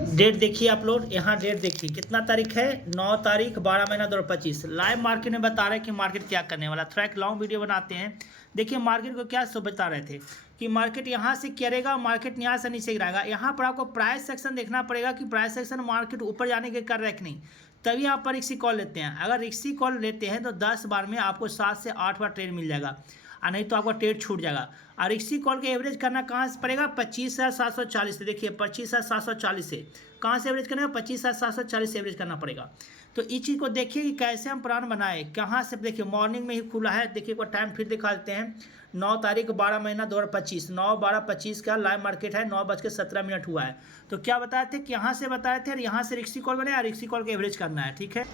Date देखिए आप लोग, यहाँ डेट देखिए कितना तारीख है, 9 तारीख 12 महीना 2025। लाइव मार्केट में बता रहे हैं कि मार्केट क्या करने वाला। थोड़ा एक लॉन्ग वीडियो बनाते हैं। देखिए मार्केट को क्या सब बता रहे थे कि मार्केट यहाँ से गिरेगा, मार्केट यहाँ से नीचे गिराएगा। यहाँ पर आपको प्राइस सेक्शन देखना पड़ेगा कि प्राइस सेक्शन मार्केट ऊपर जाने के कर रहा है कि नहीं, तभी आप पर रिक्सी कॉल लेते हैं। अगर रिक्सी कॉल लेते हैं तो 10 बार में आपको 7 से 8 बार ट्रेड मिल जाएगा, और नहीं तो आपका ट्रेड छूट जाएगा। और रिक्सी कॉल के एवरेज करना कहाँ से पड़ेगा, 25,740 से। देखिए 25,740 से कहाँ से एवरेज करना है, 25,740 से एवरेज करना पड़ेगा। तो इस चीज़ को देखिए कि कैसे हम प्लान बनाए, कहाँ से। देखिए मॉर्निंग में ही खुला है। देखिए एक टाइम फिर दिखा देते हैं, 9 तारीख 12 महीना 2025, 9/12/25 का लाइव मार्केट है, 9:17 हुआ है। तो क्या बताए थे कि यहाँ से बताए थे, यहाँ से रिक्सी कॉल बने, रिक्सी कॉल का एवरेज करना है। ठीक है,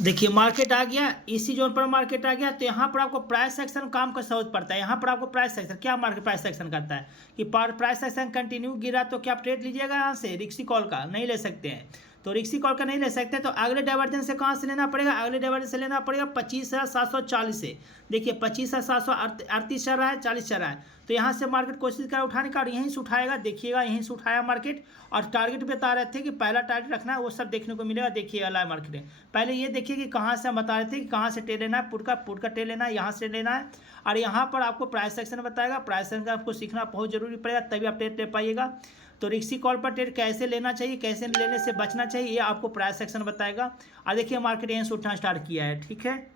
देखिए मार्केट आ गया, इसी जोन पर मार्केट आ गया। तो यहाँ पर आपको प्राइस सेक्शन काम का जरूरत पड़ता है। यहाँ पर आपको प्राइस सेक्शन क्या, मार्केट प्राइस सेक्शन करता है कि प्राइस सेक्शन कंटिन्यू गिरा तो क्या आप ट्रेड लीजिएगा यहाँ से, रिक्सी कॉल का नहीं ले सकते हैं। तो रिक्सी कॉल का नहीं ले सकते, तो अगले डाइवर्जन से कहाँ से लेना पड़ेगा, अगले डाइवर्जन से लेना पड़ेगा 25,740 से। देखिए 25,738 चल रहा है, 40 चल रहा है। तो यहाँ से मार्केट कोशिश करा उठाने का, और यहीं से उठाएगा। देखिएगा यहीं से उठाया मार्केट, और टारगेट बता रहे थे कि पहला टारगेट रखना है, वो सब देखने को मिलेगा। देखिएगा लाइव मार्केट में पहले ये देखिए कि कहाँ से हम बता रहे थे कि कहाँ से ट्रेड लेना है, पुट का ट्रेड लेना है, यहाँ से लेना है। और यहाँ पर आपको प्राइस सेक्शन बताएगा, प्राइस सेक्शन का आपको सीखना बहुत जरूरी पड़ेगा, तभी आप ट्रेड ले पाइएगा। तो रिक्सी कॉल पर ट्रेड कैसे लेना चाहिए, कैसे लेने से बचना चाहिए, ये आपको प्राइस सेक्शन बताएगा। और देखिए मार्केट यहीं से उठना स्टार्ट किया है। ठीक है,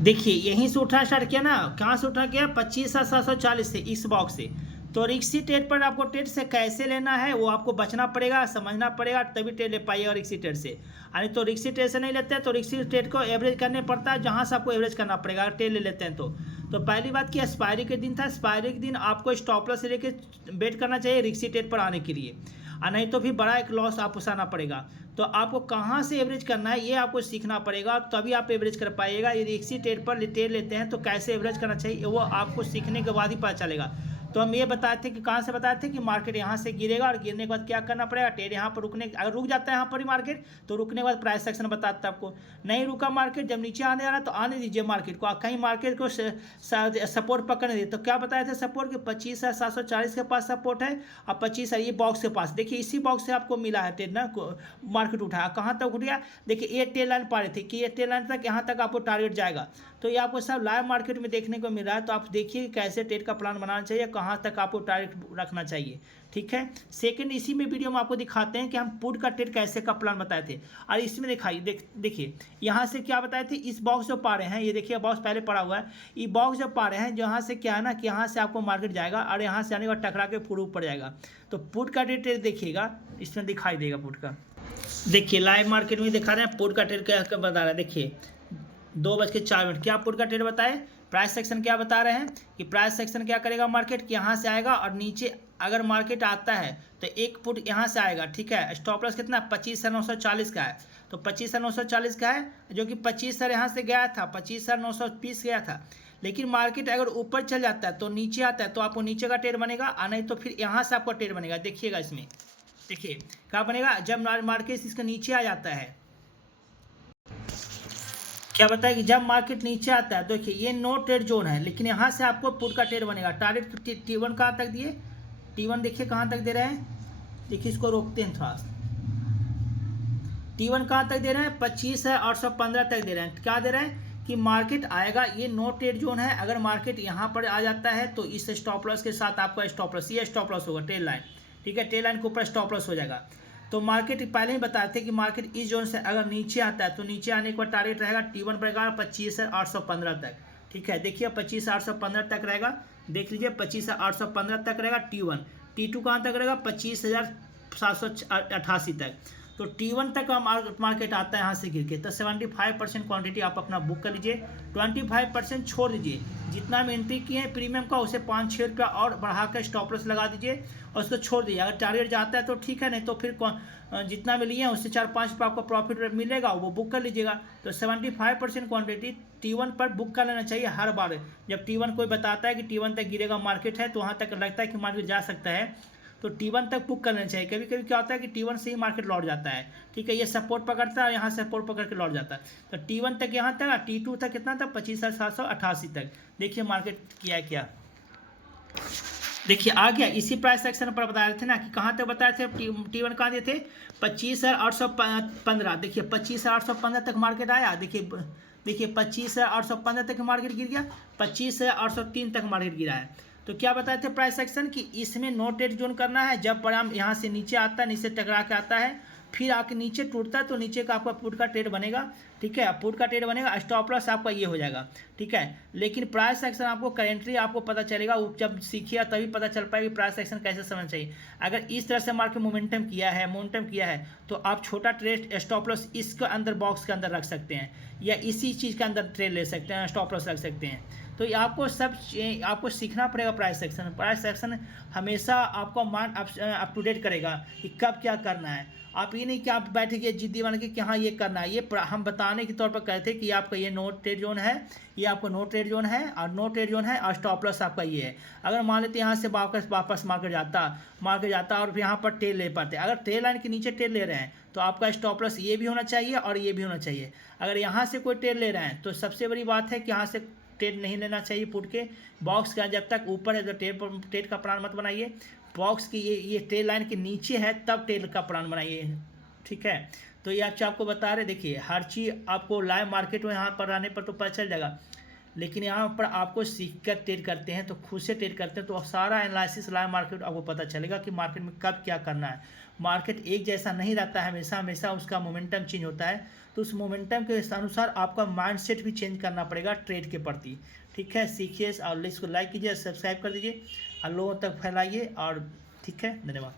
देखिए यहीं से उठना स्टार्ट किया ना, कहाँ से उठना किया, 25,740 से, इस बॉक्स से। तो रिक्सी ट्रेड पर आपको ट्रेड से कैसे लेना है वो आपको बचना पड़ेगा, समझना पड़ेगा, तभी ट्रेड ले पाइएगा रिक्सी ट्रेड से। यानी तो रिक्सी ट्रेड से नहीं लेते हैं तो रिक्सी ट्रेड को एवरेज करने पड़ता है, जहाँ से आपको एवरेज करना पड़ेगा अगर ट्रेड ले लेते हैं तो पहली बात की एक्सपायरी के दिन था, एक्सपायरी के दिन आपको स्टॉप लॉस से लेकर वेट करना चाहिए रिक्सी ट्रेड पर आने के लिए, और नहीं तो फिर बड़ा एक लॉस आपको सहना पड़ेगा। तो आपको कहाँ से एवरेज करना है ये आपको सीखना पड़ेगा, तभी आप एवरेज कर पाइएगा। यदि इसी ट्रेड पर ट्रेड लेते हैं तो कैसे एवरेज करना चाहिए वो आपको सीखने के बाद ही पता चलेगा। तो हम ये बताए थे कि कहाँ से बताए थे कि मार्केट यहाँ से गिरेगा, और गिरने के बाद क्या करना पड़ेगा, ट्रेड यहाँ पर रुकने, अगर रुक जाता है यहाँ पर ही मार्केट तो रुकने के बाद प्राइस सेक्शन बताता है आपको। नहीं रुका मार्केट, जब नीचे आने आ रहा है तो आने दीजिए मार्केट को, कहीं मार्केट को सपोर्ट पकड़ने दीजिए। तो क्या बताया था सपोर्ट कि 25,740 के पास सपोर्ट है, और 25 ये बॉक्स के पास। देखिए इसी बॉक्स से आपको मिला है ट्रेड ना, मार्केट उठाया, कहाँ तक उठ गया। देखिए ये ट्रेड लाइन पा रही थी कि ये ट्रेड लाइन तक, यहाँ तक आपको टारगेट जाएगा। तो ये आपको सब लाइव मार्केट में देखने को मिल रहा है। तो आप देखिए कैसे ट्रेड का प्लान बनाना चाहिए, कहाँ तक आपको टारगेट रखना चाहिए। ठीक है, सेकंड इसी में वीडियो में आपको दिखाते हैं कि हम पुट का ट्रेड कैसे का प्लान बताए थे। और इसमें दिखाइए, देखिए यहाँ से क्या बताए थे, इस बॉक्स जो पा रहे हैं, ये देखिए बॉक्स पहले पड़ा हुआ है, ये बॉक्स जो पा रहे हैं, जहाँ से क्या है ना कि यहाँ से आपको मार्केट जाएगा, और यहाँ से आने के बाद टकरा के पूरा ऊपर जाएगा। तो पुट का ट्रेड देखिएगा, इसमें दिखाई देगा पुट का। देखिए लाइव मार्केट में दिखा रहे हैं पुट का ट्रेड क्या बता रहा है। देखिए 2:04 क्या पुट का ट्रेड बताए, प्राइस सेक्शन क्या बता रहे हैं कि प्राइस सेक्शन क्या करेगा, मार्केट यहाँ से आएगा, और नीचे अगर मार्केट आता है तो एक पुट यहाँ से आएगा। ठीक है, स्टॉप लॉस कितना, 25,940 का है। तो 25,940 का है, जो कि 25 सर यहाँ से गया था, 25,920 गया था। लेकिन मार्केट अगर ऊपर चल जाता है तो नीचे आता है, तो आपको नीचे का ट्रेड बनेगा, और नहीं तो फिर यहाँ से आपका ट्रेड बनेगा। देखिएगा इसमें, देखिए क्या बनेगा, जब मार्केट इसके नीचे आ जाता है, क्या बताया कि जब मार्केट नीचे आता है, देखिए ये नो ट्रेड जोन है, लेकिन यहाँ से आपको पुट का ट्रेड बनेगा। टारगेट T1 कहाँ तक दिए, T1 देखिए कहाँ तक दे रहे हैं। देखिए इसको रोकते हैं थोड़ा, T1 कहाँ तक दे रहे हैं, 25,815 तक दे रहे हैं। क्या दे रहे हैं कि मार्केट आएगा, ये नो ट्रेड जोन है, अगर मार्केट यहाँ पर आ जाता है तो इस स्टॉप लॉस के साथ आपका स्टॉप लॉस, ये स्टॉप लॉस होगा ट्रेड लाइन। ठीक है, ट्रेड लाइन के ऊपर स्टॉप लॉस हो जाएगा। तो मार्केट पहले ही बताए थे कि मार्केट इस जोन से अगर नीचे आता है तो नीचे आने के बाद टारगेट रहेगा T1 रहेगा 25,815 तक। ठीक है, देखिए 25,815 तक रहेगा, देख लीजिए 25,815 तक रहेगा T1। T2 कहाँ तक रहेगा, 25,788 तक। तो T1 तक मार्केट आता है यहाँ से गिर के, तो 75% क्वांटिटी आप अपना बुक कर लीजिए, 25% छोड़ दीजिए। जितना भी एंट्री किए हैं प्रीमियम का उसे 5-6 रुपया और बढ़ा कर स्टॉप लॉस लगा दीजिए, और उसको छोड़ दीजिए। अगर टारगेट जाता है तो ठीक है, नहीं तो फिर जितना भी लिए हैं उससे 4-5 रुपये आपको प्रॉफिट मिलेगा, वो बुक कर लीजिएगा। तो 75% क्वांटिटी T1 पर बुक कर लेना चाहिए हर बार। जब T1 कोई बताता है कि T1 तक गिरेगा मार्केट है, तो वहाँ तक लगता है कि मार्केट जा सकता है, तो T1 तक बुक कर लेना चाहिए। कभी कभी क्या होता है कि T1 से ही मार्केट लौट जाता है। ठीक है, ये सपोर्ट पकड़ता है, यहाँ सपोर्ट पकड़ के लौट जाता है। तो T1 तक यहाँ तक, और T2 तक कितना था, 25,788 तक। देखिए मार्केट किया है क्या। देखिए आ गया। इसी प्राइस सेक्शन पर बता रहे थे ना कि कहाँ तक बताए थे, T1 कहाँ दिए थे 25,815। देखिए 25,815 तक मार्केट आया। देखिए 25,815 तक मार्केट गिर गया, 25,803 तक मार्केट गिरा है। तो क्या बताए थे प्राइस सेक्शन कि इसमें नो ट्रेड जोन करना है। जब बड़ा यहाँ से नीचे आता है, नीचे टकरा के आता है, फिर आके नीचे टूटता है, तो नीचे का आपका पुट का ट्रेड बनेगा। ठीक है, पुट का ट्रेड बनेगा, स्टॉप लॉस आपका ये हो जाएगा। ठीक है, लेकिन प्राइस एक्शन आपको करेंटली आपको पता चलेगा, जब सीखिए तभी पता चल पाएगा कि प्राइस एक्शन कैसे समझना चाहिए। अगर इस तरह से मार्केट मोमेंटम किया है तो आप छोटा ट्रेड स्टॉप लॉस इसके अंदर बॉक्स के अंदर रख सकते हैं, या इसी चीज़ के अंदर ट्रेड ले सकते हैं, स्टॉप लॉस रख सकते हैं। तो ये आपको सीखना पड़ेगा। प्राइस एक्शन हमेशा आपको अप टू डेट करेगा कि कब क्या करना है। आप ये नहीं कि आप बैठेंगे जिद्दी बन के कि हाँ ये करना है। ये हम बताने के तौर पर कहते हैं कि आपका ये नो ट्रेड जोन है, ये आपको नो ट्रेड जोन है, और नो ट्रेड जोन है, और स्टॉप लॉस आपका ये है। अगर मान लेते यहाँ से वापस मार्केट जाता और यहाँ पर टेल ले पाते, अगर ट्रेल लाइन के नीचे टेल ले रहे हैं तो आपका स्टॉप लॉस ये भी होना चाहिए और ये भी होना चाहिए। अगर यहाँ से कोई टेल ले रहे हैं तो सबसे बड़ी बात है कि यहाँ से ट्रेड नहीं लेना चाहिए पुट के। बॉक्स का जब तक ऊपर है तो ट्रेड का प्लान मत बनाइए। बॉक्स की ये ट्रेड लाइन के नीचे है तब ट्रेड का प्लान बनाइए। ठीक है, तो ये आपको बता रहे। देखिए हर चीज़ आपको लाइव मार्केट में यहाँ पर आने पर तो पता चल जाएगा, लेकिन यहाँ पर आपको सीख कर ट्रेड करते हैं तो खुद से ट्रेड करते हैं तो सारा एनालिसिस लाइव मार्केट आपको पता चलेगा कि मार्केट में कब क्या करना है। मार्केट एक जैसा नहीं रहता है, हमेशा उसका मोमेंटम चेंज होता है। तो उस मोमेंटम के अनुसार आपका माइंडसेट भी चेंज करना पड़ेगा ट्रेड के प्रति। ठीक है, सीखिए और इसको लाइक कीजिए, सब्सक्राइब कर दीजिए और लोगों तक फैलाइए। और ठीक है, धन्यवाद।